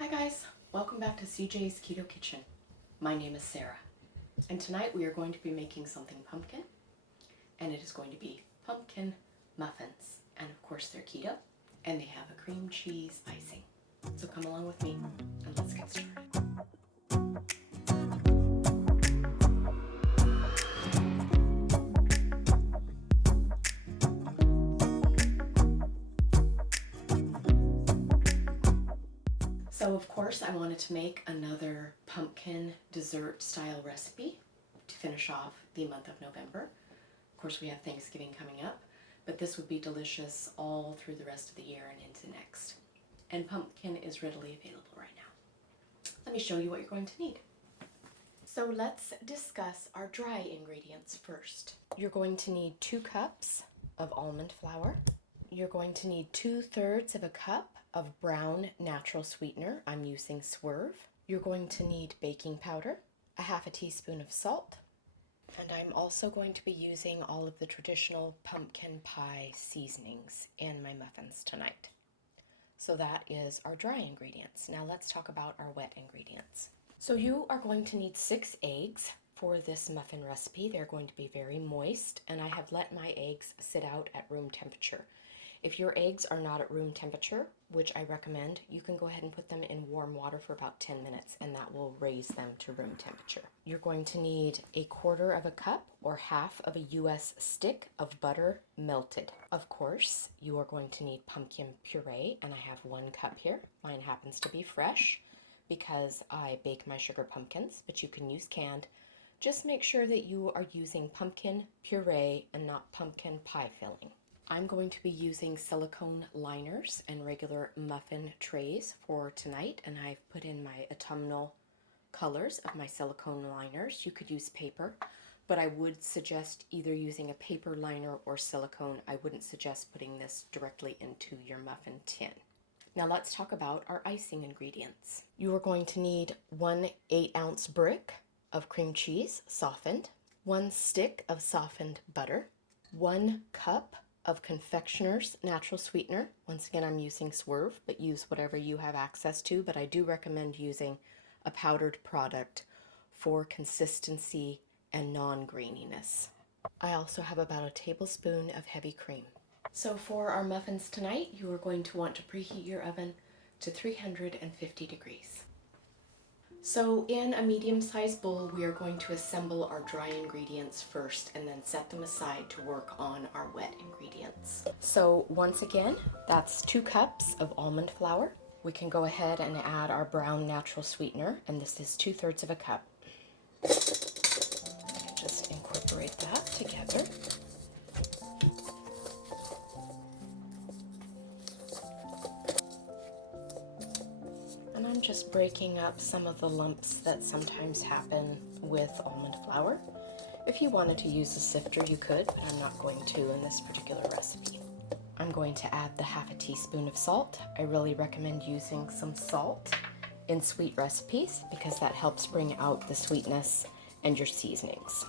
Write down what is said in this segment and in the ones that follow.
Hi guys, welcome back to CJ's Keto Kitchen. My name is Sarah, and tonight we are going to be making something pumpkin, and it is going to be pumpkin muffins. And of course they're keto, and they have a cream cheese icing. So come along with me, and let's get started. So of course I wanted to make another pumpkin dessert style recipe to finish off the month of November. Of course we have Thanksgiving coming up, but this would be delicious all through the rest of the year and into next. And pumpkin is readily available right now. Let me show you what you're going to need. So let's discuss our dry ingredients first. You're going to need 2 cups of almond flour. You're going to need 2/3 of a cup of brown natural sweetener. I'm using Swerve. You're going to need baking powder, a 1/2 teaspoon of salt, and I'm also going to be using all of the traditional pumpkin pie seasonings in my muffins tonight. So that is our dry ingredients. Now let's talk about our wet ingredients. So you are going to need 6 eggs for this muffin recipe. They're going to be very moist, and I have let my eggs sit out at room temperature. If your eggs are not at room temperature, which I recommend, you can go ahead and put them in warm water for about 10 minutes, and that will raise them to room temperature. You're going to need 1/4 of a cup or 1/2 of a US stick of butter melted. Of course, you are going to need pumpkin puree, and I have 1 cup here. Mine happens to be fresh because I bake my sugar pumpkins, but you can use canned. Just make sure that you are using pumpkin puree and not pumpkin pie filling. I'm going to be using silicone liners and regular muffin trays for tonight, and I've put in my autumnal colors of my silicone liners. You could use paper, but I would suggest either using a paper liner or silicone. I wouldn't suggest putting this directly into your muffin tin. Now let's talk about our icing ingredients. You are going to need 1 8-ounce brick of cream cheese, softened, 1 stick of softened butter, 1 cup of confectioner's natural sweetener. Once again, I'm using Swerve, but use whatever you have access to, but I do recommend using a powdered product for consistency and non-graininess. I also have about a tablespoon of heavy cream. So for our muffins tonight, you are going to want to preheat your oven to 350 degrees. So in a medium-sized bowl, we are going to assemble our dry ingredients first and then set them aside to work on our wet ingredients. So once again, that's 2 cups of almond flour. We can go ahead and add our brown natural sweetener, and this is 2/3 of a cup. Just incorporate that together. And I'm just breaking up some of the lumps that sometimes happen with almond flour. If you wanted to use a sifter, you could, but I'm not going to in this particular recipe. I'm going to add the 1/2 teaspoon of salt. I really recommend using some salt in sweet recipes because that helps bring out the sweetness and your seasonings.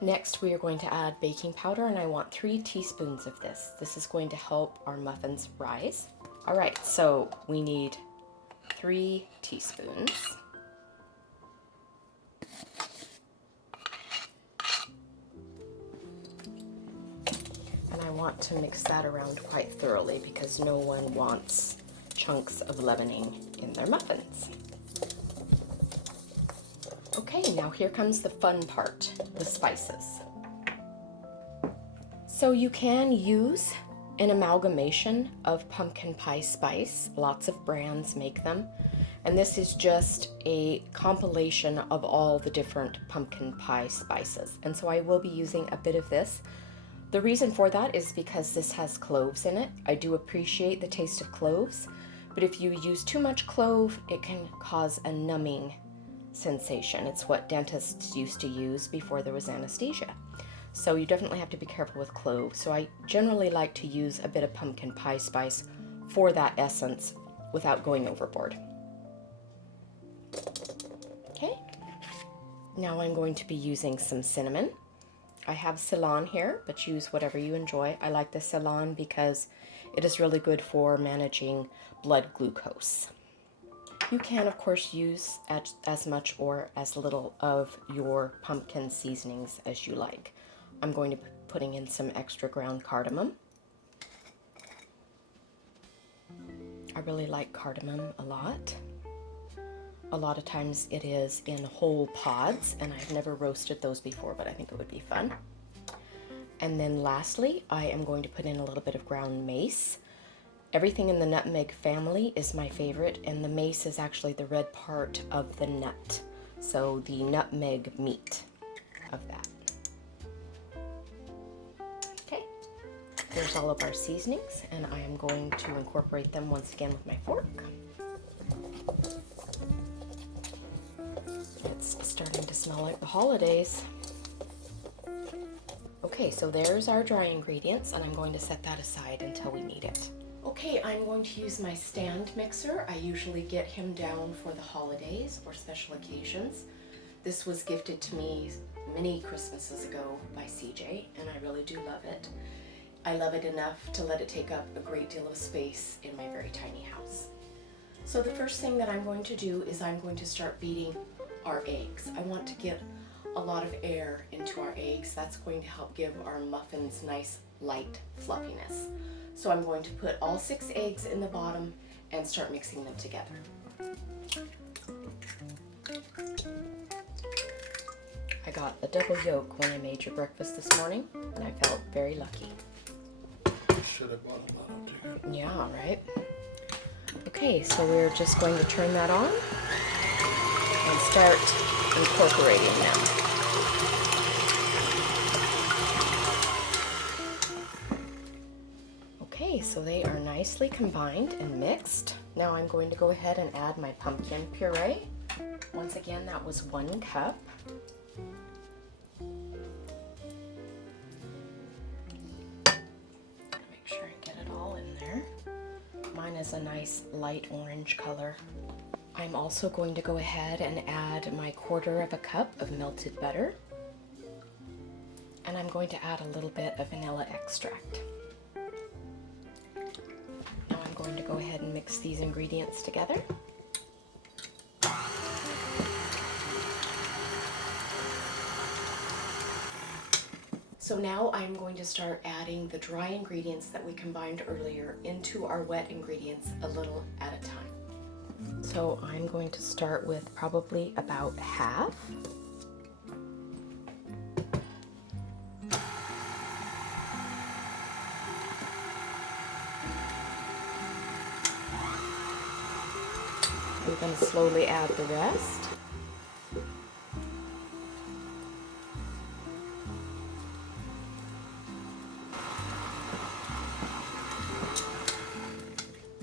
Next, we are going to add baking powder, and I want 3 teaspoons of this. This is going to help our muffins rise. All right, so we need 3 teaspoons. And I want to mix that around quite thoroughly because no one wants chunks of leavening in their muffins. Okay, now here comes the fun part, the spices. So you can use an amalgamation of pumpkin pie spice. Lots of brands make them. And this is just a compilation of all the different pumpkin pie spices. And so I will be using a bit of this. The reason for that is because this has cloves in it. I do appreciate the taste of cloves, but if you use too much clove, it can cause a numbing sensation. It's what dentists used to use before there was anesthesia. So you definitely have to be careful with cloves. So I generally like to use a bit of pumpkin pie spice for that essence without going overboard. Okay, now I'm going to be using some cinnamon. I have Ceylon here, but use whatever you enjoy. I like the Ceylon because it is really good for managing blood glucose. You can, of course, use as much or as little of your pumpkin seasonings as you like. I'm going to be putting in some extra ground cardamom. I really like cardamom a lot. A lot of times it is in whole pods, and I've never roasted those before, but I think it would be fun. And then lastly, I am going to put in a little bit of ground mace. Everything in the nutmeg family is my favorite, and the mace is actually the red part of the nut. So the nutmeg meat of that. Okay, there's all of our seasonings, and I am going to incorporate them once again with my fork. It's starting to smell like the holidays. Okay, so there's our dry ingredients, and I'm going to set that aside until we need it. Okay, I'm going to use my stand mixer. I usually get him down for the holidays or special occasions. This was gifted to me many Christmases ago by CJ, and I really do love it. I love it enough to let it take up a great deal of space in my very tiny house. So the first thing that I'm going to do is I'm going to start beating our eggs. I want to get a lot of air into our eggs. That's going to help give our muffins nice light fluffiness. So I'm going to put all 6 eggs in the bottom and start mixing them together. I got a double yolk when I made your breakfast this morning, and I felt very lucky. Should have bought a lot of tickets. Yeah, right? Okay, so we're just going to turn that on and start incorporating them. Okay, so they are nicely combined and mixed. Now I'm going to go ahead and add my pumpkin puree. Once again, that was 1 cup. Make sure I get it all in there. Mine is a nice light orange color. I'm also going to go ahead and add my 1/4 cup of melted butter. And I'm going to add a little bit of vanilla extract. Now I'm going to go ahead and mix these ingredients together. So now I'm going to start adding the dry ingredients that we combined earlier into our wet ingredients a little at a time. So I'm going to start with probably about half. I'm going to slowly add the rest.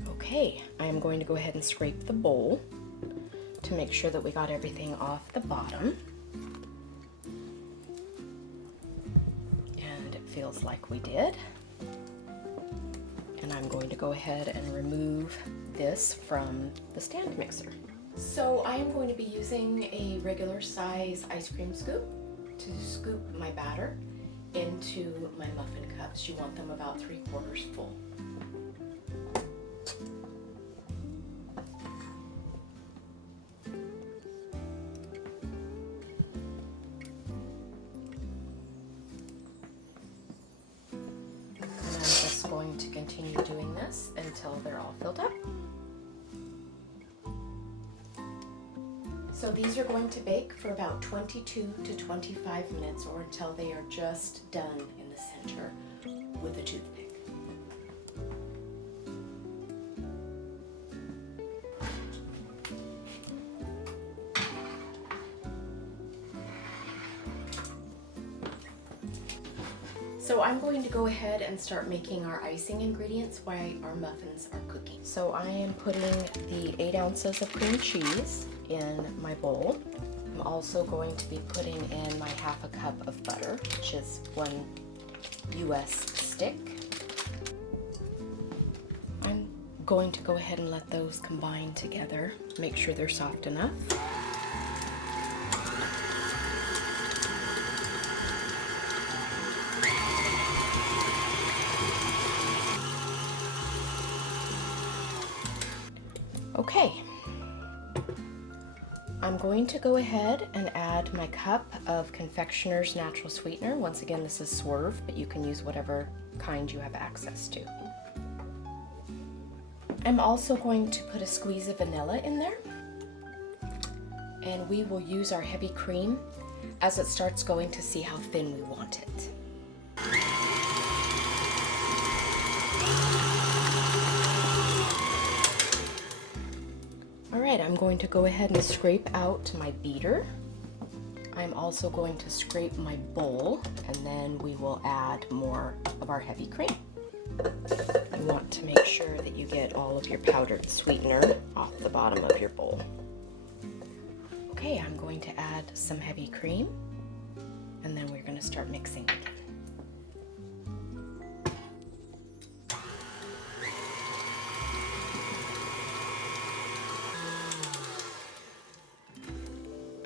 Okay, I am going to go ahead and scrape the bowl to make sure that we got everything off the bottom. And it feels like we did. And I'm going to go ahead and remove this from the stand mixer. So I am going to be using a regular size ice cream scoop to scoop my batter into my muffin cups. You want them about 3/4 full. Going to continue doing this until they're all filled up. So these are going to bake for about 22 to 25 minutes or until they are just done in the center with a toothpick. So I'm going to go ahead and start making our icing ingredients while our muffins are cooking. So I am putting the 8 ounces of cream cheese in my bowl. I'm also going to be putting in my 1/2 cup of butter, which is 1 US stick. I'm going to go ahead and let those combine together, make sure they're soft enough. Okay, I'm going to go ahead and add my cup of Confectioner's Natural Sweetener. Once again, this is Swerve, but you can use whatever kind you have access to. I'm also going to put a squeeze of vanilla in there. And we will use our heavy cream as it starts going to see how thin we want it. All right, I'm going to go ahead and scrape out my beater. I'm also going to scrape my bowl, and then we will add more of our heavy cream. You want to make sure that you get all of your powdered sweetener off the bottom of your bowl. Okay, I'm going to add some heavy cream, and then we're going to start mixing again.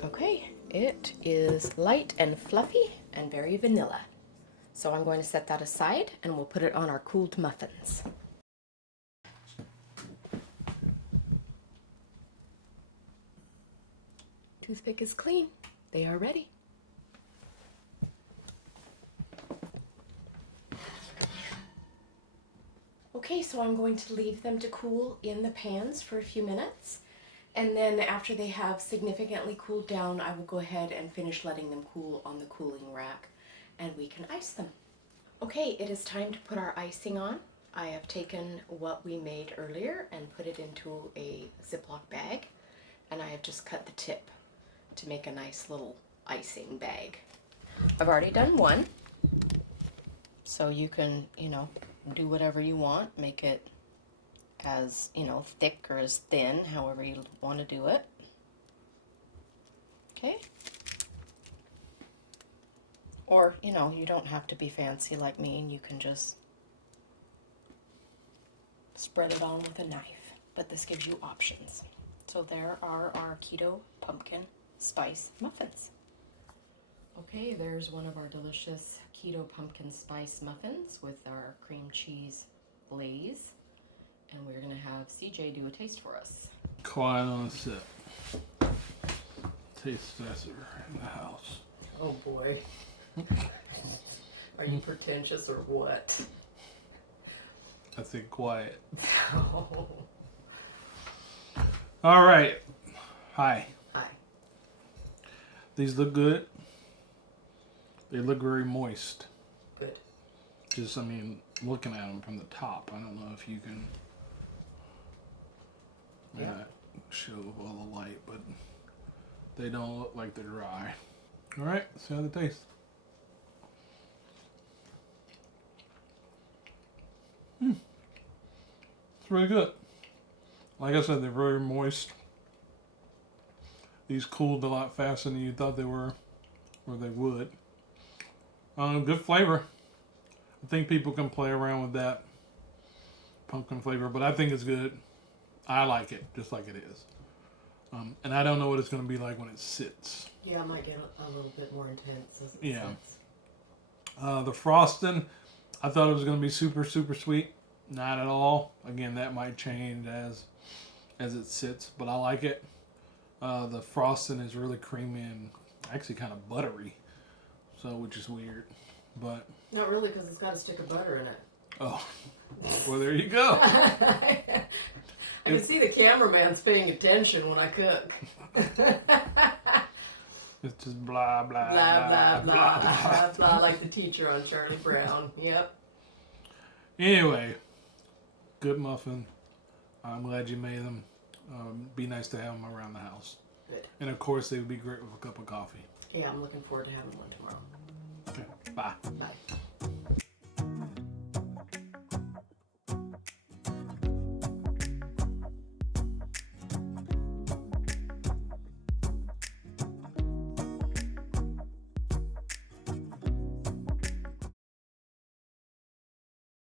Okay, it is light and fluffy and very vanilla. So I'm going to set that aside and we'll put it on our cooled muffins. Toothpick is clean. They are ready. Okay, so I'm going to leave them to cool in the pans for a few minutes. And then after they have significantly cooled down, I will go ahead and finish letting them cool on the cooling rack and we can ice them. Okay, it is time to put our icing on. I have taken what we made earlier and put it into a Ziploc bag, and I have just cut the tip to make a nice little icing bag. I've already done one, so you can, do whatever you want. Make it as, thick or as thin, however you want to do it. Okay. Or, you don't have to be fancy like me, and you can just spread it on with a knife. But this gives you options. So there are our keto pumpkin spice muffins. Okay, there's one of our delicious keto pumpkin spice muffins with our cream cheese glaze. And we're going to have CJ do a taste for us. Quiet on a sip. Taste tester in the house. Oh boy. Are you pretentious or what? I think quiet. Oh. All right. Hi. Hi. These look good. They look very moist. Good. Just, looking at them from the top. I don't know if you can show all the light, but they don't look like they're dry. All right, see how they taste. It's really good. Like I said, they're very moist. These cooled a lot faster than you thought they were, or they would. Good flavor. I think people can play around with that pumpkin flavor, but I think it's good. I like it, just like it is. And I don't know what it's going to be like when it sits. Yeah, it might get a little bit more intense as it sits. The frosting, I thought it was going to be super, super sweet. Not at all. Again, that might change as it sits, but I like it. The frosting is really creamy and actually kind of buttery, so which is weird, but not really, because it's got a stick of butter in it. Oh, well, there you go. I can see the cameraman's paying attention when I cook. It's just blah, blah, blah, blah, blah, blah, blah, like the teacher on Charlie Brown. Yep. Anyway, good muffin. I'm glad you made them. Be nice to have them around the house. Good. And of course, they would be great with a cup of coffee. Yeah, I'm looking forward to having one tomorrow. Okay, bye. Bye.